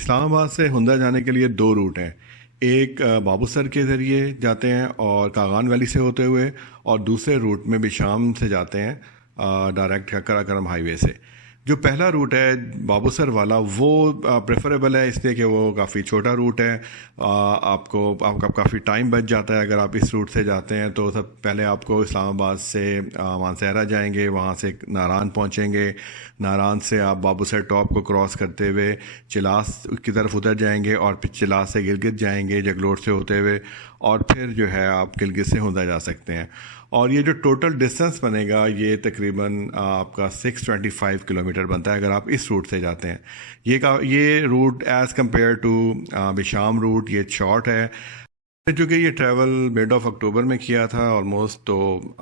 इस्लामाबाद से हुंदा जाने के लिए दो रूट हैं। एक बाबूसर के ज़रिए जाते हैं और कागान वैली से होते हुए, और दूसरे रूट में भी शाम से जाते हैं डायरेक्ट कराकरम हाईवे से। जो पहला रूट है बाबूसर वाला वो प्रेफरेबल है इसलिए कि वो काफ़ी छोटा रूट है। आपका काफ़ी टाइम बच जाता है अगर आप इस रूट से जाते हैं। तो सब पहले आपको इस्लामाबाद से मानसहरा जाएंगे, वहाँ से नारान पहुँचेंगे, नारान से आप बाबूसर टॉप को क्रॉस करते हुए चिलास की तरफ उतर जाएंगे और फिर चिलास से गिलगित जाएंगे जगलोट से होते हुए, और फिर जो है आप गिलगित से हुंदा जा सकते हैं। और ये जो टोटल डिस्टेंस बनेगा ये तकरीबन आपका 625 किलोमीटर बनता है अगर आप इस रूट से जाते हैं। ये route as compare to Besham route ये शॉर्ट है। चूँकि ये ट्रैवल मिड ऑफ अक्टूबर में किया था ऑलमोस्ट, तो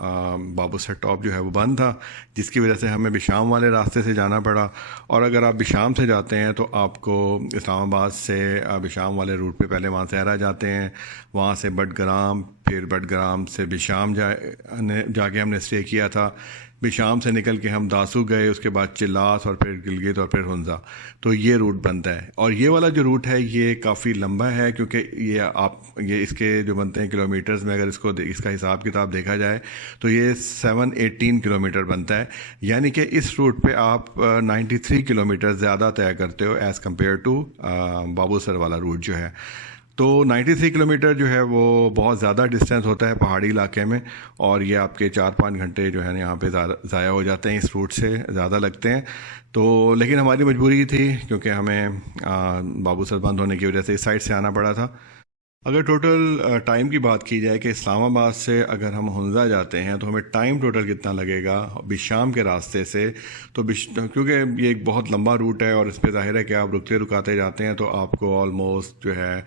बाबूसर टॉप जो है वो बंद था, जिसकी वजह से हमें बिशाम वाले रास्ते से जाना पड़ा। और अगर आप बिशाम से जाते हैं तो आपको इस्लामाबाद से बिशाम वाले रूट पे पहले मानसहरा जाते हैं, वहाँ से बडग्राम, फिर बडग्राम से बिशाम जाके हमने स्टे किया था। बिशाम से निकल के हम दासू गए, उसके बाद चिल्लास और फिर गिलगित और फिर हुंजा। तो ये रूट बनता है। और ये वाला जो रूट है ये काफ़ी लंबा है क्योंकि ये इसके जो बनते हैं किलोमीटर्स में अगर इसका हिसाब किताब देखा जाए तो ये 718 किलोमीटर बनता है। यानी कि इस रूट पे आप 93 किलोमीटर ज़्यादा तय करते हो एज़ कम्पेयर टू बाबूसर वाला रूट जो है। तो 93 किलोमीटर जो है वो बहुत ज़्यादा डिस्टेंस होता है पहाड़ी इलाके में, और ये आपके 4-5 घंटे जो है ना यहाँ पे ज़ाया हो जाते हैं, इस रूट से ज़्यादा लगते हैं। तो लेकिन हमारी मजबूरी थी क्योंकि हमें बाबूसर बंद होने की वजह से इस साइड से आना पड़ा था। अगर टोटल टाइम की बात की जाए कि इस्लामाबाद से अगर हम हुंजा जाते हैं तो हमें टाइम टोटल कितना लगेगा बिशाम के रास्ते से, तो क्योंकि ये एक बहुत लंबा रूट है और इस पर ज़ाहिर है कि आप रुकते रुकाते जाते हैं तो आपको ऑलमोस्ट जो है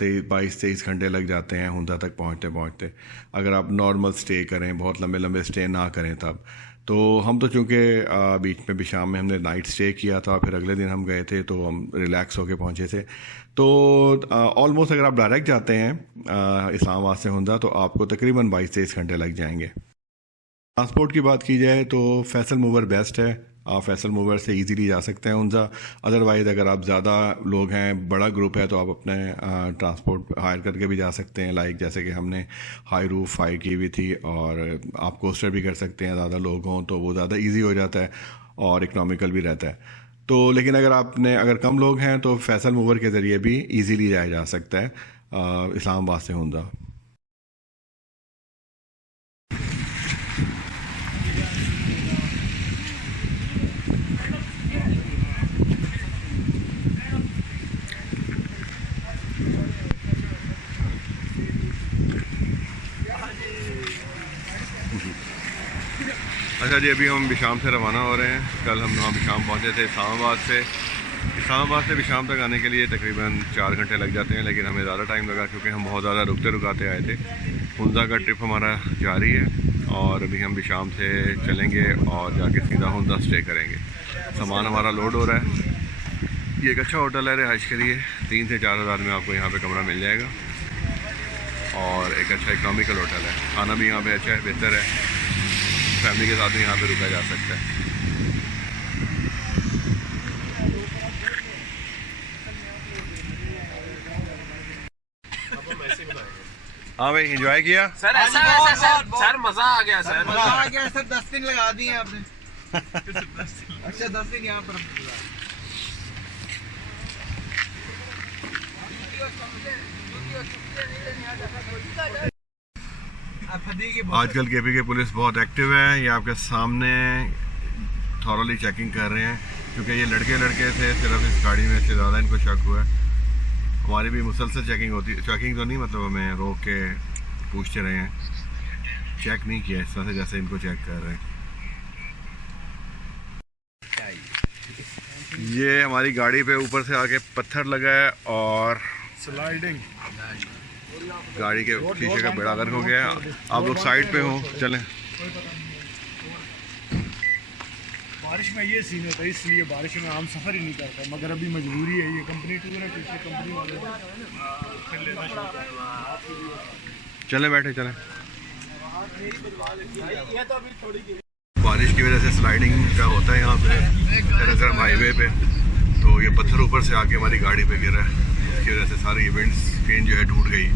22-23 घंटे लग जाते हैं हुंदा तक पहुँचते पहुँचते, अगर आप नॉर्मल स्टे करें, बहुत लंबे लंबे स्टे ना करें तब। तो हम तो चूँकि बीच में बिशाम में हमने नाइट स्टे किया था, फिर अगले दिन हम गए थे तो हम रिलैक्स होके पहुँचे थे। तो ऑलमोस्ट अगर आप डायरेक्ट जाते हैं इस्लामाबाद से हुंदा तो आपको तकरीबन 22-23 घंटे लग जाएंगे। ट्रांसपोर्ट की बात की जाए तो फैसल मूवर बेस्ट है, आप फैसल मूवर से इजीली जा सकते हैं हुंजा। अदरवाइज़ अगर आप ज़्यादा लोग हैं, बड़ा ग्रुप है, तो आप अपने ट्रांसपोर्ट हायर करके भी जा सकते हैं। लाइक जैसे कि हमने हाई रूफ हायर की हुई थी, और आप कोस्टर भी कर सकते हैं, ज़्यादा लोग हों तो वो ज़्यादा ईजी हो जाता है और इकनॉमिकल भी रहता है। तो लेकिन अगर कम लोग हैं तो फैसल मूवर के ज़रिए भी ईजीली जाया जा सकता है इस्लामाबाद से हुंदा। अच्छा जी, अभी हम बिशाम से रवाना हो रहे हैं। कल हम वहाँ बिशाम पहुँचे थे इस्लामाबाद से बिशाम तक आने के लिए तकरीबन 4 घंटे लग जाते हैं, लेकिन हमें ज़्यादा टाइम लगा क्योंकि हम बहुत ज़्यादा रुकते रुकाते आए थे। हुंदा का ट्रिप हमारा जारी है और अभी हम बिशाम से चलेंगे और जाके सीधा हुंदा स्टे करेंगे। सामान हमारा लोड हो रहा है। ये एक अच्छा होटल है रिहाइश के लिए, 3 से 4 हज़ार में आपको यहाँ पर कमरा मिल जाएगा और एक अच्छा इकनॉमिकल होटल है। खाना भी यहाँ पर अच्छा है, बेहतर है। फैमिली के साथ भी यहाँ पे रुका जा सकता है। हाँ भाई, एंजॉय किया सर। सर मजा आ गया सर, मजा आ गया सर। 10 दिन लगा दिए आपने। अच्छा 10 दिन यहाँ पर। आजकल केपी के पुलिस बहुत एक्टिव है। ये आपके सामने थॉरली चेकिंग कर रहे हैं क्योंकि ये लड़के थे सिर्फ इस गाड़ी में से ज़्यादा इनको शक हुआ है। हमारी भी मुसलसल चेकिंग होती है, चेकिंग तो नहीं मतलब हमें रोक के पूछते रहे हैं, चेक नहीं किया इस तरह से जैसे इनको चेक कर रहे हैं। ये हमारी गाड़ी पे ऊपर से आके पत्थर लगा है और स्लाइडिंग गाड़ी के शीशे का बेड़ा गर्क हो गया है। आप लोग साइड पे हो, चलें। बारिश में ये सीन होता है, इसलिए बारिश में हम सफ़र ही नहीं करते, मगर अभी मजबूरी है, ये कंपनी टूर है, पीछे कंपनी वाले फिर लेना शुरू कर दिया। चले बैठे चले। बारिश की वजह से स्लाइडिंग का होता है यहाँ पे कराकरम हाईवे पे, तो ये पत्थर ऊपर से आके हमारी गाड़ी पे गिरा है, इसकी वजह से सारी विंड स्क्रीन जो है टूट गई।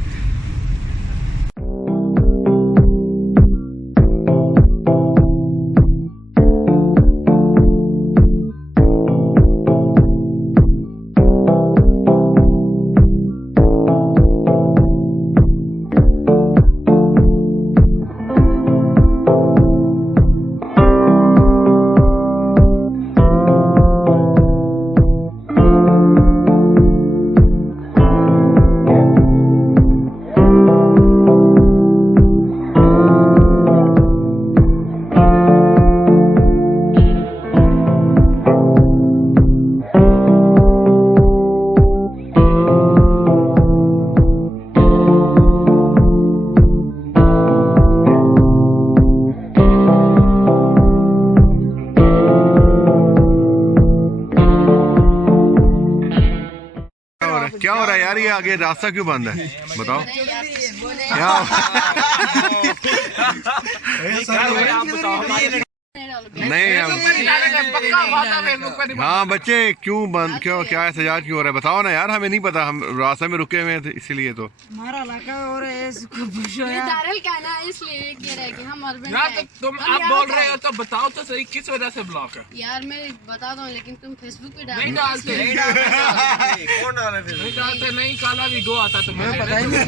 क्या हो रहा है यार, ये आगे रास्ता क्यों बंद है बताओ क्या? नहीं हाँ बच्चे क्यों बंद, क्यों क्या एहतजाज क्यों हो रहा है बताओ ना यार, हमें नहीं पता, हम रास्ते में रुके हुए थे इसीलिए। तो हमारा इलाका और इसलिए कह रहे हैं कि हम अर्बन यार तो तुम आप बोल रहे हो तो बताओ तो सही किस वजह से ब्लॉक है। यार मैं बता दूं, लेकिन तुम फेसबुक पे नहीं डालते कौन डाल रहे नहीं डालते, नहीं काला वीडियो आता तुम्हें पता ही नहीं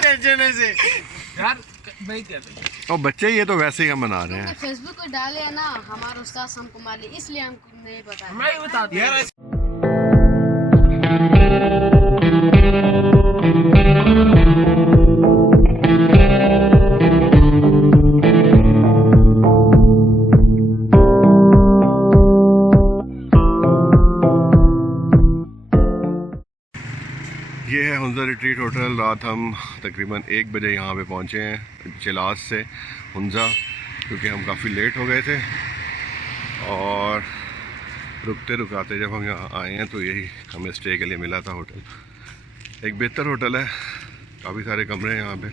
टेंशन है से यार नहीं कहते। और बच्चे ये तो वैसे ही हम मना रहे हैं। फेसबुक पे डाले है ना हमारे उस्ताद हमको मारे, इसलिए हमको नहीं पता। मैं ही बता दूं यार। ये है हुंजा रिट्रीट होटल। रात हम तकरीबन 1 बजे यहाँ पे पहुँचे हैं चिलास से हुंजा, क्योंकि हम काफ़ी लेट हो गए थे और रुकते रुकाते जब हम यहाँ आए हैं तो यही हमें स्टे के लिए मिला था होटल। एक बेहतर होटल है, काफ़ी सारे कमरे हैं यहाँ पे।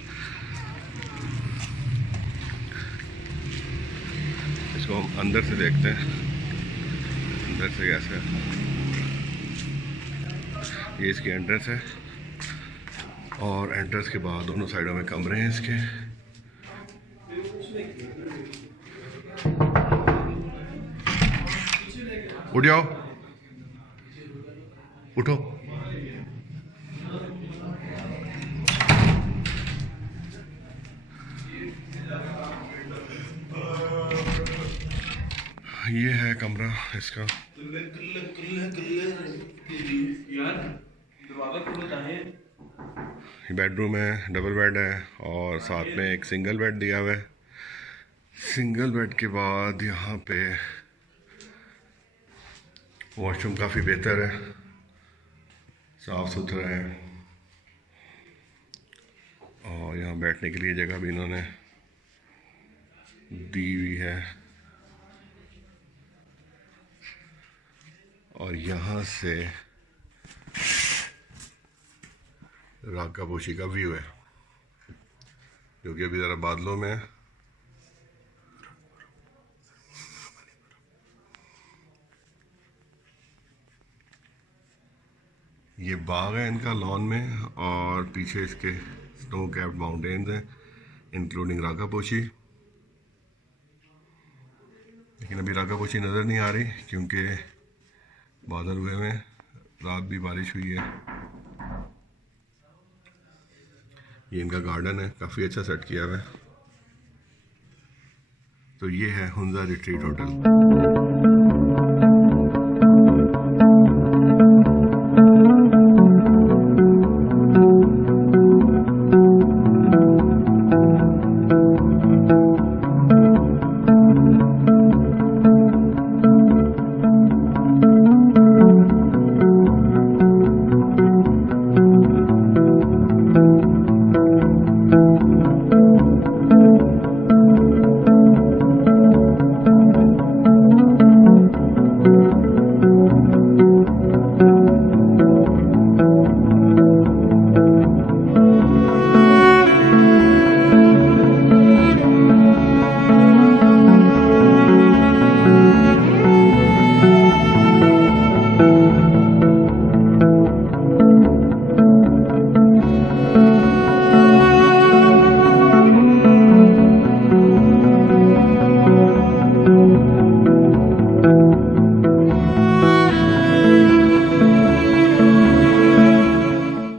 इसको हम अंदर से देखते हैं, अंदर से कैसा है। ये इसकी एंट्रेंस है और एंट्रेंस के बाद दोनों साइडों में कमरे हैं इसके। उठ जाओ, उठो। ये है कमरा इसका। बेडरूम है, डबल बेड है और साथ में एक सिंगल बेड दिया हुआ है। सिंगल बेड के बाद यहाँ पे वॉशरूम काफ़ी बेहतर है, साफ़ सुथरा है और यहाँ बैठने के लिए जगह भी इन्होंने दी हुई है। और यहाँ से राकापोशी का व्यू है, जो कि अभी ज़रा बादलों में है। ये बाग है इनका लॉन में और पीछे इसके स्नो कैप्ड माउंटेन्स हैं इंक्लूडिंग राकापोशी। लेकिन अभी राकापोशी नज़र नहीं आ रही क्योंकि बादल हुए हुए हैं, रात भी बारिश हुई है। ये इनका गार्डन है, काफ़ी अच्छा सेट किया हुआ है। तो ये है हुंजा रिट्रीट होटल।